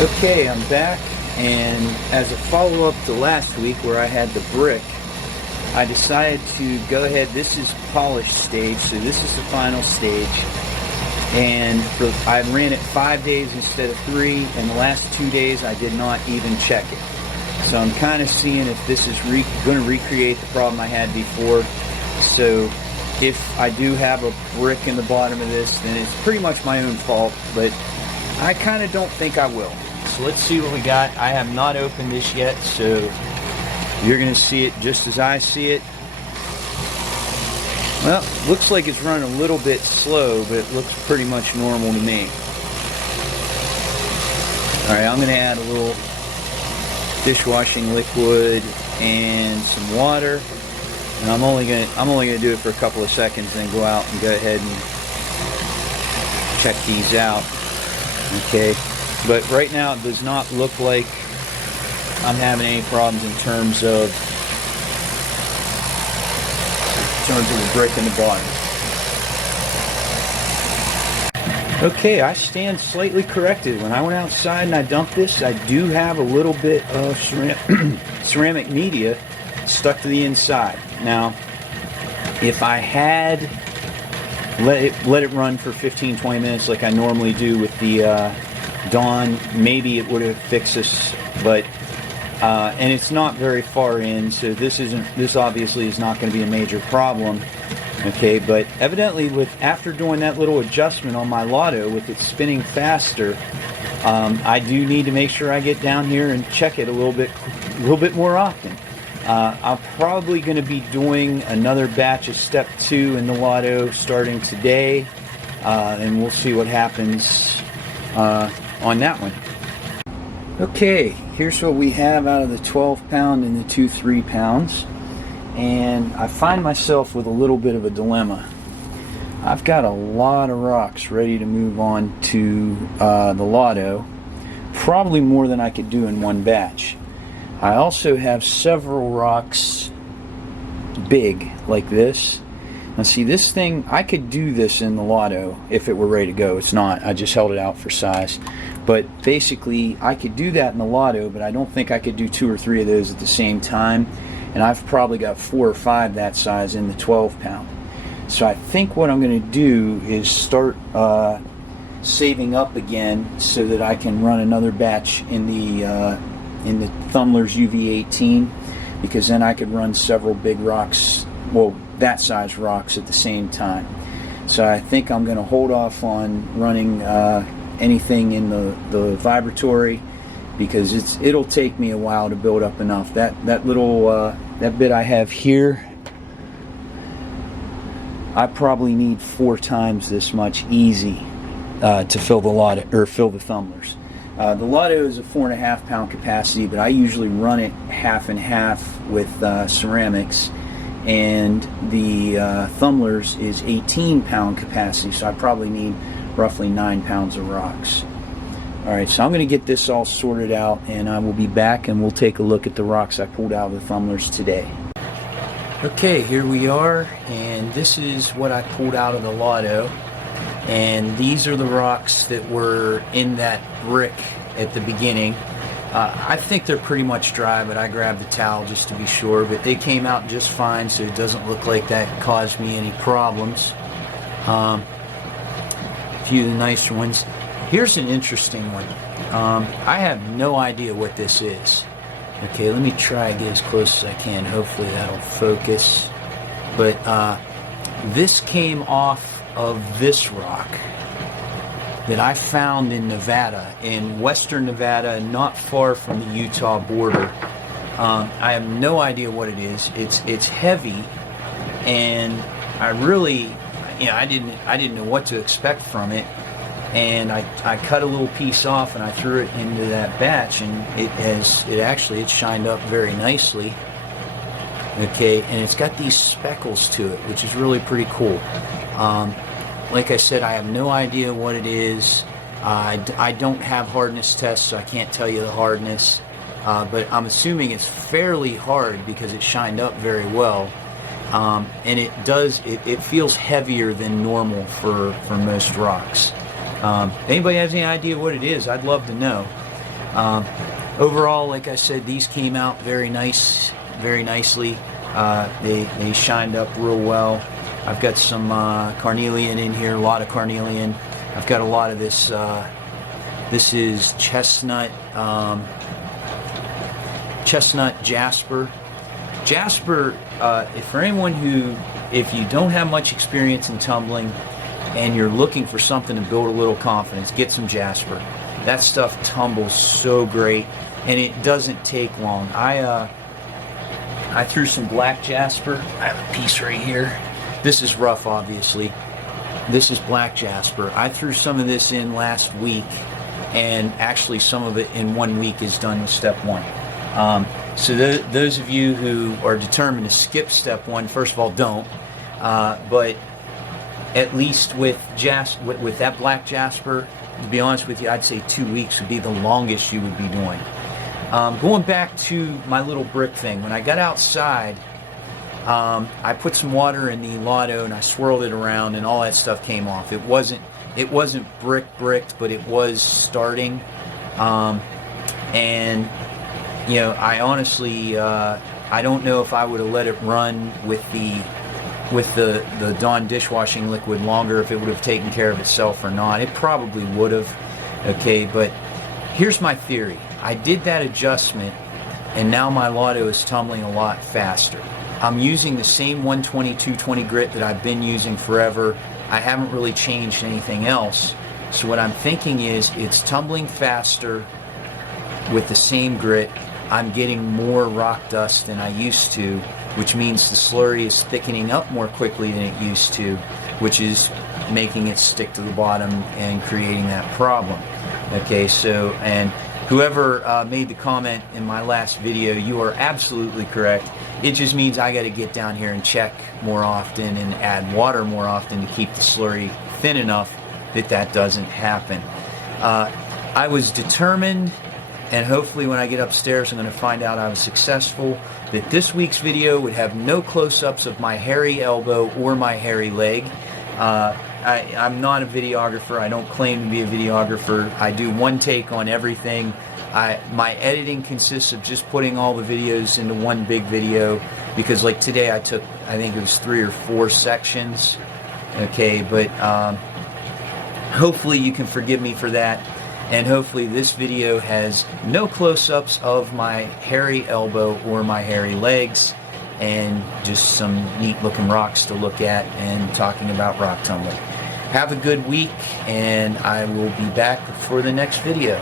Okay, I'm back, and as a follow-up to last week where I had the brick, I decided to go ahead. This is polish stage, so this is the final stage, and I ran it 5 days instead of 3, and the last 2 days I did not even check it. So I'm kind of seeing if this is going to recreate the problem I had before. So if I do have a brick in the bottom of this, then it's pretty much my own fault, but I kind of don't think I will. So let's see what we got. I have not opened this yet, so you're going to see it just as I see it. Well, looks like it's running a little bit slow, but it looks pretty much normal to me. Alright, I'm going to add a little dishwashing liquid and some water. And I'm only gonna do it for a couple of seconds, then go out and go ahead and check these out. Okay, but right now it does not look like I'm having any problems in terms of the brick in the bottom. Okay, I stand slightly corrected. When I went outside and I dumped this, I do have a little bit of ceramic media stuck to the inside. Now, if I had let it run for 15-20 minutes like I normally do with the Dawn, maybe it would have fixed this, but and it's not very far in, so this obviously is not going to be a major problem. Okay, but evidently after doing that little adjustment on my Lotto with it spinning faster, I do need to make sure I get down here and check it a little bit more often. I'm probably going to be doing another batch of step 2 in the Lotto starting today, and we'll see what happens on that one. Okay, here's what we have out of the 12-pound and the 2 3-pounds, and I find myself with a little bit of a dilemma. I've got a lot of rocks ready to move on to the Lotto, probably more than I could do in one batch. I also have several rocks big like this. Now see, this thing, I could do this in the Lotto if it were ready to go. It's not. I just held it out for size. But basically, I could do that in the Lotto, but I don't think I could do 2 or 3 of those at the same time. And I've probably got 4 or 5 that size in the 12-pound. So I think what I'm going to do is start saving up again so that I can run another batch in the Thumbler's UV18, because then I could run several big rocks, well, that size rocks at the same time. So I think I'm going to hold off on running anything in the vibratory, because it'll take me a while to build up enough. That little that bit I have here, I probably need 4 times this much easy to fill the Lotto, or fill the Thumblers. The Lotto is a 4.5-pound capacity, but I usually run it half and half with ceramics, and the Thumblers is 18-pound capacity, so I probably need roughly 9 pounds of rocks. Alright, so I'm going to get this all sorted out, and I will be back and we'll take a look at the rocks I pulled out of the Thumblers today. Okay, here we are, and this is what I pulled out of the Lotto. And these are the rocks that were in that brick at the beginning. I think they're pretty much dry, but I grabbed the towel just to be sure. But they came out just fine, so it doesn't look like that caused me any problems. A few of the nicer ones. Here's an interesting one. I have no idea what this is. Okay, let me try to get as close as I can. Hopefully that'll focus. But this came off of this rock that I found in Nevada, in western Nevada, not far from the Utah border. I have no idea what it is. It's heavy, and I really, I didn't know what to expect from it, and I cut a little piece off and I threw it into that batch, and it shined up very nicely. Okay, and it's got these speckles to it, which is really pretty cool. Like I said, I have no idea what it is. I don't have hardness tests, so I can't tell you the hardness. But I'm assuming it's fairly hard because it shined up very well. And it feels heavier than normal for most rocks. Anybody has any idea what it is? I'd love to know. Overall, like I said, these came out very nicely. They shined up real well. I've got some carnelian in here, a lot of carnelian. I've got a lot of this. This is chestnut jasper. Jasper, for anyone if you don't have much experience in tumbling and you're looking for something to build a little confidence, get some jasper. That stuff tumbles so great, and it doesn't take long. I threw some black jasper. I have a piece right here. This is rough, obviously. This is black jasper. I threw some of this in last week, and actually some of it in 1 week is done with step 1. So those of you who are determined to skip step 1, first of all, don't. But at least with that black jasper, to be honest with you, I'd say 2 weeks would be the longest you would be doing. Going back to my little brick thing, when I got outside, I put some water in the Lotto and I swirled it around, and all that stuff came off. It wasn't bricked, but it was starting. And you know, I honestly, I don't know if I would have let it run with the Dawn dishwashing liquid longer, if it would have taken care of itself or not. It probably would have. Okay, but here's my theory. I did that adjustment, and now my Lotto is tumbling a lot faster. I'm using the same 120-220 grit that I've been using forever. I haven't really changed anything else. So what I'm thinking is it's tumbling faster with the same grit. I'm getting more rock dust than I used to, which means the slurry is thickening up more quickly than it used to, which is making it stick to the bottom and creating that problem. Okay, so, and whoever made the comment in my last video, you are absolutely correct. It just means I got to get down here and check more often and add water more often to keep the slurry thin enough that doesn't happen. I was determined, and hopefully when I get upstairs I'm going to find out I was successful, that this week's video would have no close-ups of my hairy elbow or my hairy leg. I'm not a videographer. I don't claim to be a videographer. I do one take on everything. My editing consists of just putting all the videos into one big video, because like today I took, I think it was 3 or 4 sections. Okay, but hopefully you can forgive me for that, and hopefully this video has no close-ups of my hairy elbow or my hairy legs, and just some neat looking rocks to look at and talking about rock tumbling. Have a good week, and I will be back for the next video.